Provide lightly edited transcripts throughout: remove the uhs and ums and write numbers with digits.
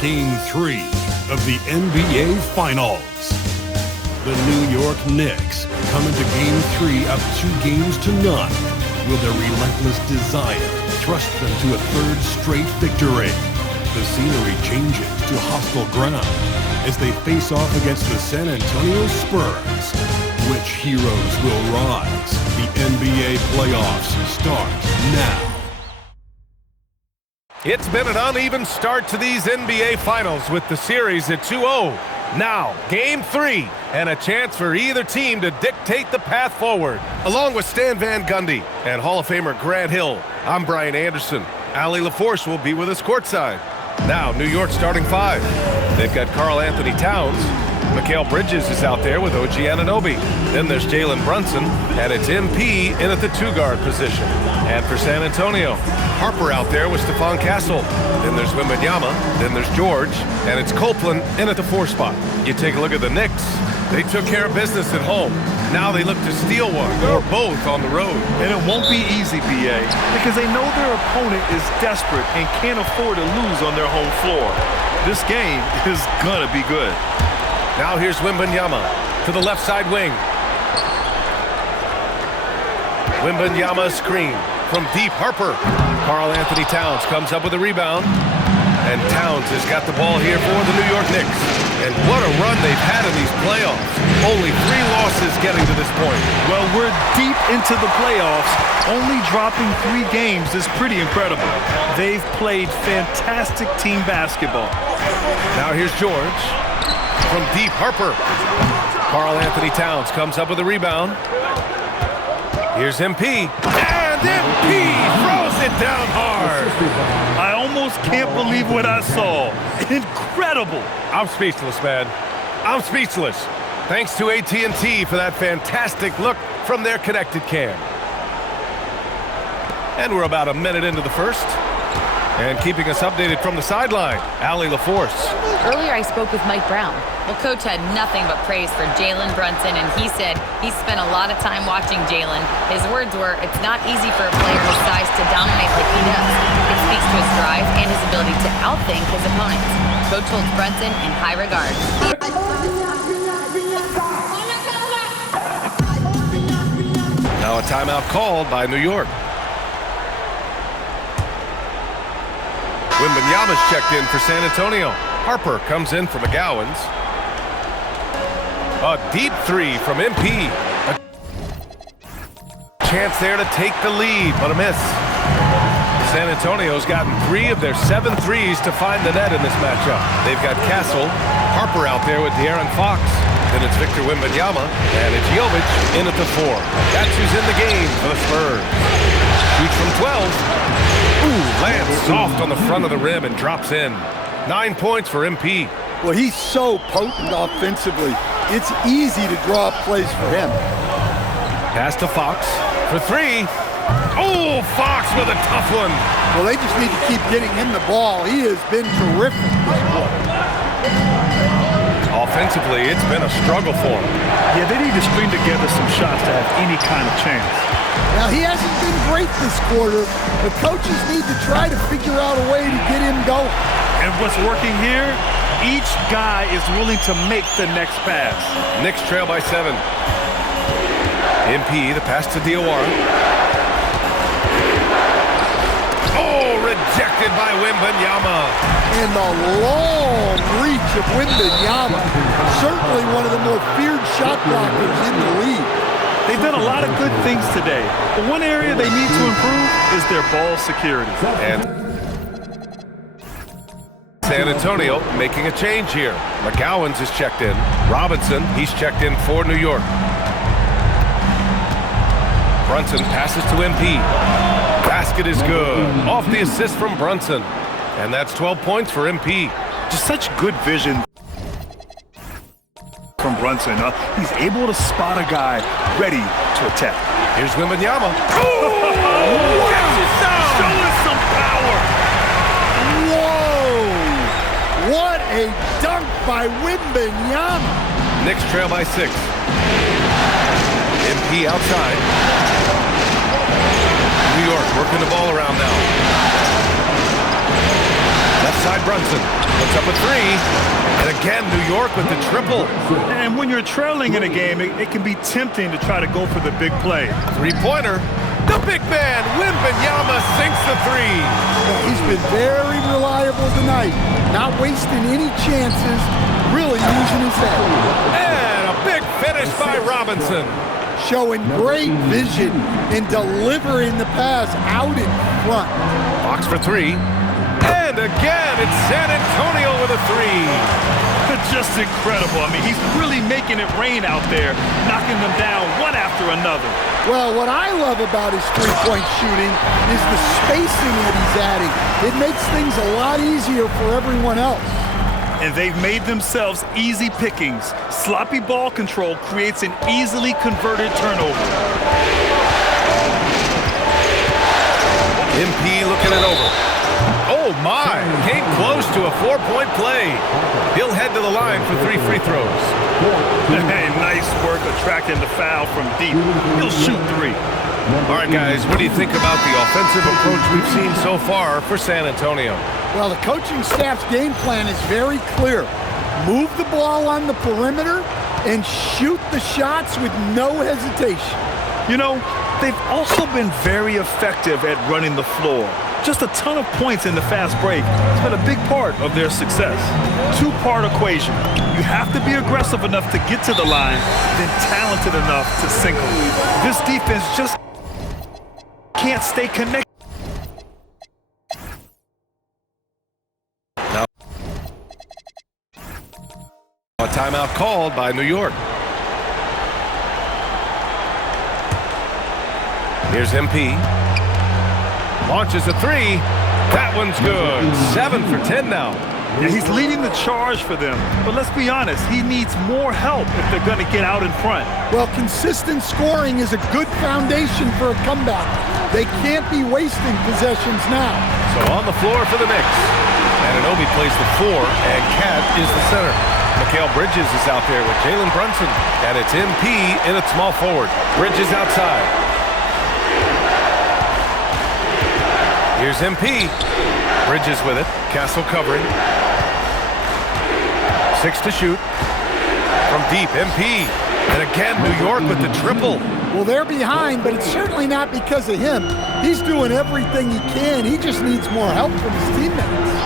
Game 3 of the NBA Finals. The New York Knicks come into Game 3 up 2-0. Will their relentless desire thrust them to a third straight victory? The scenery changes to hostile ground as they face off against the San Antonio Spurs. Which heroes will rise? The NBA playoffs start now. It's been an uneven start to these NBA Finals with the series at 2-0. Now, Game 3, and a chance for either team to dictate the path forward. Along with Stan Van Gundy and Hall of Famer Grant Hill, I'm Brian Anderson. Allie LaForce will be with us courtside. Now, New York starting five. They've got Karl Anthony Towns. Mikal Bridges is out there with OG Anunoby. Then there's Jalen Brunson, and it's MP in at the two-guard position. And for San Antonio, Harper out there with Stephon Castle. Then there's Wembanyama. Then there's George. And it's Copeland in at the four spot. You take a look at the Knicks. They took care of business at home. Now they look to steal one or both on the road. And it won't be easy, BA, because they know their opponent is desperate and can't afford to lose on their home floor. This game is gonna be good. Now here's Wembanyama to the left side wing. Wembanyama screen from deep. Harper. Karl Anthony Towns comes up with a rebound. And Towns has got the ball here for the New York Knicks. And what a run they've had in these playoffs. Only 3 losses getting to this point. Well, we're deep into the playoffs. Only dropping 3 games is pretty incredible. They've played fantastic team basketball. Now here's George. From deep, Harper. Karl Anthony Towns comes up with a rebound. Here's MP. And MP throws it down hard. I almost can't believe what I saw. Incredible. I'm speechless, man. I'm speechless. Thanks to AT&T for that fantastic look from their connected cam. And we're about a minute into the first. And keeping us updated from the sideline, Allie LaForce. Earlier I spoke with Mike Brown. Well, Coach had nothing but praise for Jalen Brunson, and he said he spent a lot of time watching Jalen. His words were, it's not easy for a player his size to dominate like he does. It speaks to his drive and his ability to outthink his opponents. Coach holds Brunson in high regard. Now a timeout called by New York. Wembanyama's checked in for San Antonio. Harper comes in for McGowan's. A deep 3 from MP. A chance there to take the lead, but a miss. San Antonio's gotten 3 of their 7 threes to find the net in this matchup. They've got Castle, Harper out there with De'Aaron Fox. Then it's Victor Wembanyama, and it's Jovic in at the 4. That's who's in the game for the Spurs. Shoots from 12. Ooh, lands soft on the front of the rim and drops in. 9 points for MP. Well, he's so potent offensively. It's easy to draw plays for him. Pass to Fox for 3. Oh, Fox with a tough one. Well, they just need to keep getting him the ball. He has been terrific this quarter. Offensively, it's been a struggle for him. Yeah, they need to string together some shots to have any kind of chance. Now, he hasn't been great this quarter, but coaches need to try to figure out a way to get him going. And what's working here, each guy is willing to make the next pass. Knicks trail by 7. MP, the pass to Diawara. Oh, rejected by Wembanyama. And the long reach of Wembanyama, certainly one of the more feared shot blockers in the league. They've done a lot of good things today, but one area they need to improve is their ball security. And San Antonio making a change here. McGowan's is checked in. Robinson, he's checked in for New York. Brunson passes to MP. Basket is good. Off the assist from Brunson. And that's 12 points for MP. Just such good vision from Brunson. He's able to spot a guy ready to attack. Here's Wembanyama. Oh! Show us some power. Whoa! What a dunk by Wembanyama. Knicks trail by 6. MP outside. New York working the ball around now. Left Outside Brunson. Puts up a three. And again, New York with the triple. And when you're trailing in a game, it can be tempting to try to go for the big play. Three-pointer. The big man, Wembanyama, sinks the three. He's been very reliable tonight. Not wasting any chances. Really using his head. And a big finish by Robinson. Showing great vision in delivering the pass out in front. Fox for three. And again, it's San Antonio with a three. Just incredible. I mean, he's really making it rain out there, knocking them down one after another. Well, what I love about his three-point shooting is the spacing that he's adding. It makes things a lot easier for everyone else. And they've made themselves easy pickings. Sloppy ball control creates an easily converted turnover. MP looking it over. Oh my, came close to a 4-point play. He'll head to the line for 3 free throws. Hey, nice work attracting the foul from deep. He'll shoot 3. All right, guys, what do you think about the offensive approach we've seen so far for San Antonio? Well, the coaching staff's game plan is very clear. Move the ball on the perimeter and shoot the shots with no hesitation. You know, they've also been very effective at running the floor. Just a ton of points in the fast break. It's been a big part of their success. Two-part equation. You have to be aggressive enough to get to the line, then talented enough to sink them. This defense just can't stay connected. Now, a timeout called by New York. Here's MP. Launches a three. That one's good. 7 for 10 now. Yeah, he's leading the charge for them. But let's be honest, he needs more help if they're going to get out in front. Well, consistent scoring is a good foundation for a comeback. They can't be wasting possessions now. So on the floor for the Knicks. Anunoby plays the 4, and Cat is the center. Mikal Bridges is out there with Jalen Brunson. And it's MP in at small forward. Bridges outside. Here's MP. Bridges with it. Castle covering. 6 to shoot. From deep, MP. And again, New York with the triple. Well, they're behind, but it's certainly not because of him. He's doing everything he can. He just needs more help from his teammates.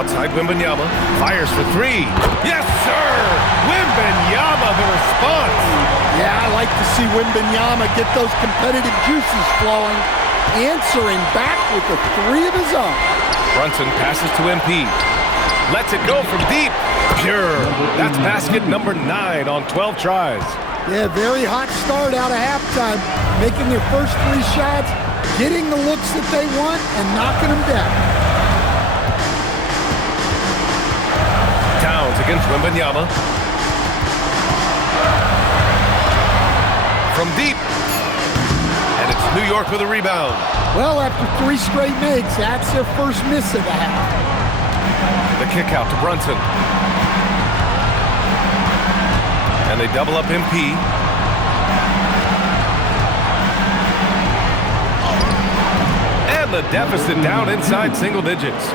Outside Wembanyama. Fires for 3. Yes, sir! Wembanyama, the response. Yeah, I like to see Wembanyama get those competitive juices flowing. Answering back with a 3 of his own. Brunson passes to MP. Lets it go from deep. Pure. That's basket number 9 on 12 tries. Yeah, very hot start out of halftime. Making their first 3 shots, getting the looks that they want, and knocking them down. Towns against Wembanyama. From deep. And it's New York with a rebound. Well, after 3 straight makes, that's their first miss of the half. The kick out to Brunson. And they double up MP. And the deficit down inside single digits.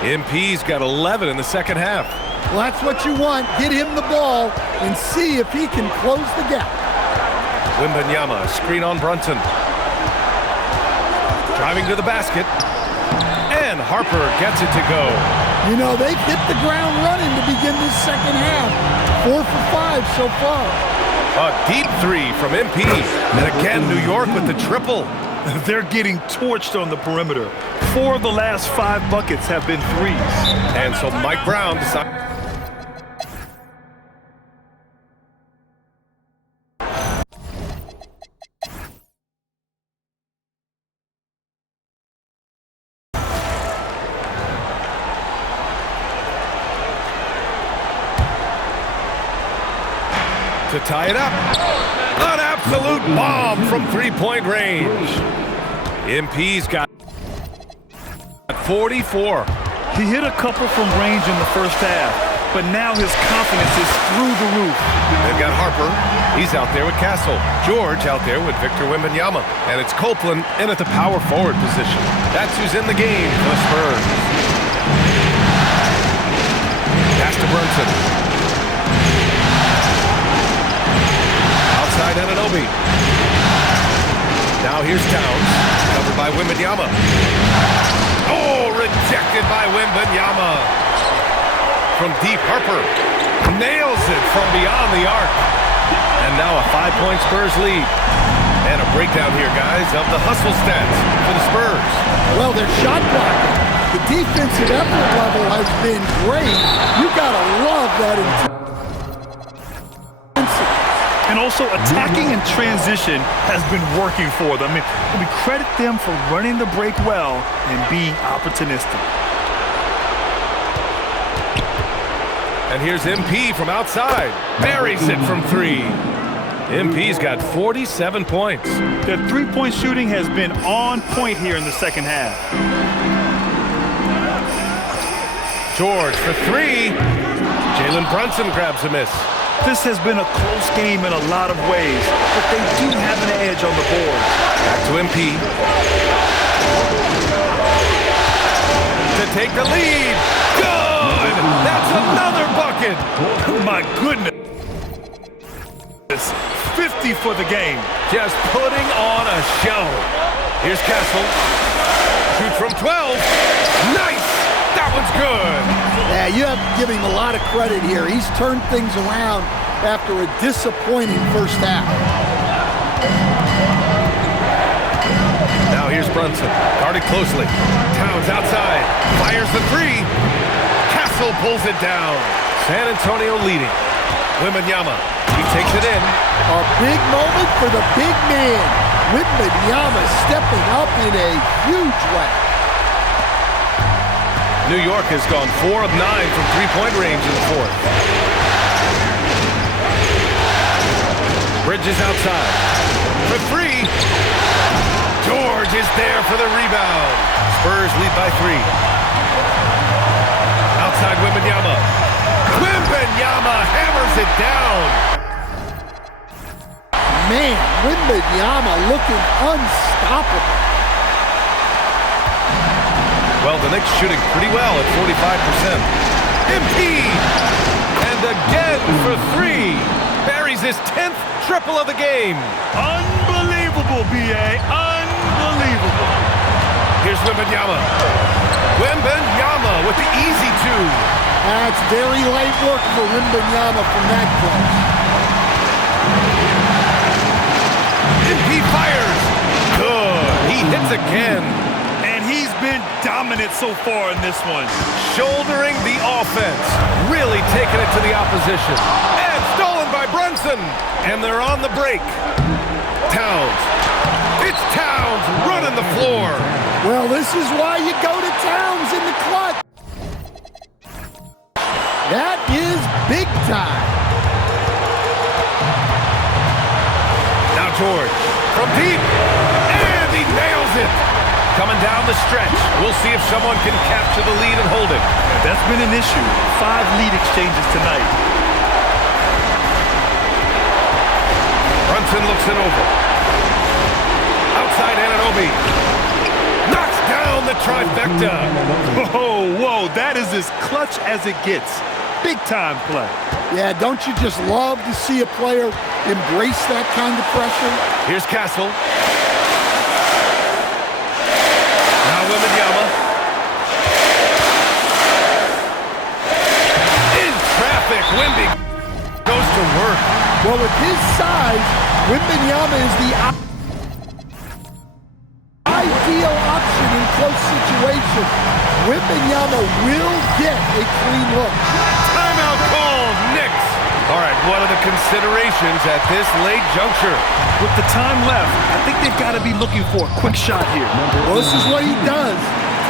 MP's got 11 in the second half. Well, that's what you want. Get him the ball and see if he can close the gap. Wembanyama, screen on Brunson. Driving to the basket. And Harper gets it to go. You know, they've hit the ground running to begin this second half. 4 for 5 so far. A deep 3 from MP. And again, New York with the triple. They're getting torched on the perimeter. 4 of the last 5 buckets have been 3s. And so Mike Brown decides. To tie it up. An absolute bomb from 3-point range. MP's got 44. He hit a couple from range in the first half, but now his confidence is through the roof. They've got Harper. He's out there with Castle. George out there with Victor Wembanyama. And it's Copeland in at the power forward position. That's who's in the game for the Spurs. to Brunson. Outside Anunoby. Now here's Towns, covered by Wembanyama. Oh, rejected by Wembanyama. From deep, Harper nails it from beyond the arc. And now a 5-point Spurs lead. And a breakdown here, guys, of the hustle stats for the Spurs. Well, their shot blocking. The defensive effort level has been great. You gotta love that intensity. And also attacking and transition has been working for them. I mean, we credit them for running the break well and being opportunistic. And here's MP from outside. Buries it from 3. MP's got 47 points. Their three-point shooting has been on point here in the second half. George for 3. Jalen Brunson grabs a miss. This has been a close game in a lot of ways, but they do have an edge on the board. Back to MP. To take the lead. Good! That's another bucket! My goodness. 50 for the game. Just putting on a show. Here's Castle. Shoots from 12. Nice! That one's good. Yeah, you have to give him a lot of credit here. He's turned things around after a disappointing first half. Now here's Brunson. Guarded closely. Towns outside. Fires the 3. Castle pulls it down. San Antonio leading. Wembanyama. He takes it in. A big moment for the big man. Wembanyama stepping up in a huge way. New York has gone 4 of 9 from three-point range in the fourth. Bridges outside. For 3. George is there for the rebound. Spurs lead by 3. Outside Wembanyama. Wembanyama hammers it down. Man, Wembanyama looking unstoppable. Well, the Knicks shooting pretty well at 45%. MP! And again for 3. Buries his 10th triple of the game. Unbelievable, B.A. Unbelievable. Here's Wembanyama. Wembanyama with the easy 2. That's very light work for Wembanyama from that close. MP fires. Good. He hits again. And he's been dominant so far in this one. Shouldering the offense. Really taking it to the opposition. And stolen by Brunson. And they're on the break. Towns. It's Towns running the floor. Well, this is why you go to Towns in the clutch. That is big time. Now George from deep. And he nails it. Coming down the stretch. We'll see if someone can capture the lead and hold it. That's been an issue. 5 lead exchanges tonight. Brunson looks it over. Outside Anunoby. Knocks down the trifecta. Whoa, that is as clutch as it gets. Big time play. Yeah, don't you just love to see a player embrace that kind of pressure? Here's Castle. Now Wembanyama. In traffic, Wemby goes to work. Well, with his size, Wembanyama is the ideal option in close situations. Wembanyama will get a clean look. Timeout called, Knicks. All right, what are the considerations at this late juncture? With the time left, I think they've got to be looking for a quick shot here. Well, this is what he does.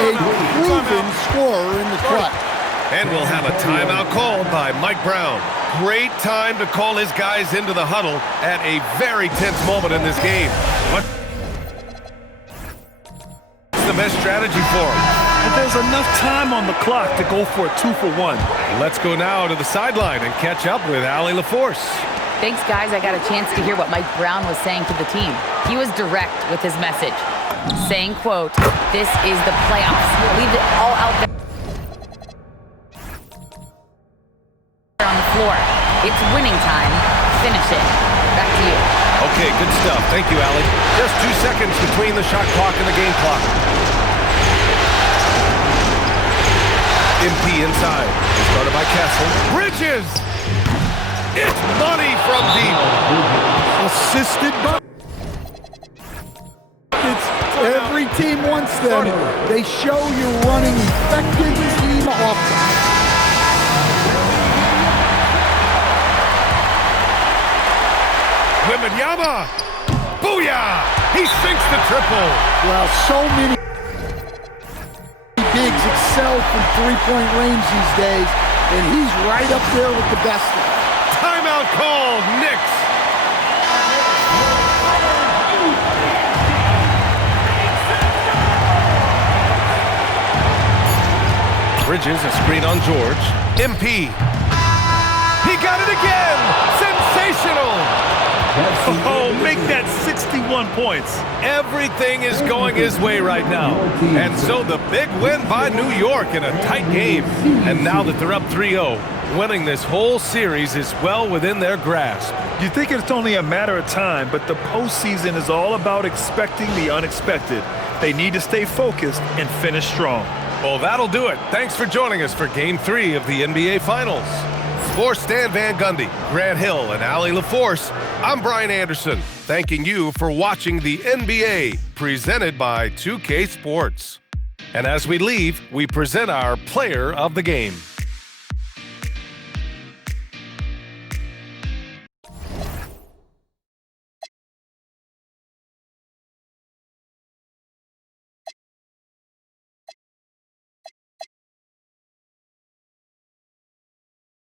A proven scorer in the clutch. And we'll have a timeout called by Mike Brown. Great time to call his guys into the huddle at a very tense moment in this game. What's the best strategy for him? And there's enough time on the clock to go for a 2-for-1. Let's go now to the sideline and catch up with Allie LaForce. Thanks, guys. I got a chance to hear what Mike Brown was saying to the team. He was direct with his message, saying, quote, "This is the playoffs. Leave it all out there." floor. It's winning time. Finish it. Back to you. Okay, good stuff. Thank you, Allie. Just 2 seconds between the shot clock and the game clock. MP inside. Started by Kessel. Bridges! It's money from deep. Assisted by... Every team wants them. They show you're running effective team offense. Wembanyama! Booyah! He sinks the triple. Well, so many bigs excel from three-point range these days, and he's right up there with the best of them. Timeout called, Knicks. Bridges, a screen on George. MP. He got it again! Sensational! Oh, make that 61 points. Everything is going his way right now. And so the big win by New York in a tight game. And now that they're up 3-0, winning this whole series is well within their grasp. You think it's only a matter of time, but the postseason is all about expecting the unexpected. They need to stay focused and finish strong. Well, that'll do it. Thanks for joining us for Game 3 of the NBA Finals. For Stan Van Gundy, Grant Hill, and Allie LaForce, I'm Brian Anderson, thanking you for watching the NBA, presented by 2K Sports. And as we leave, we present our player of the game.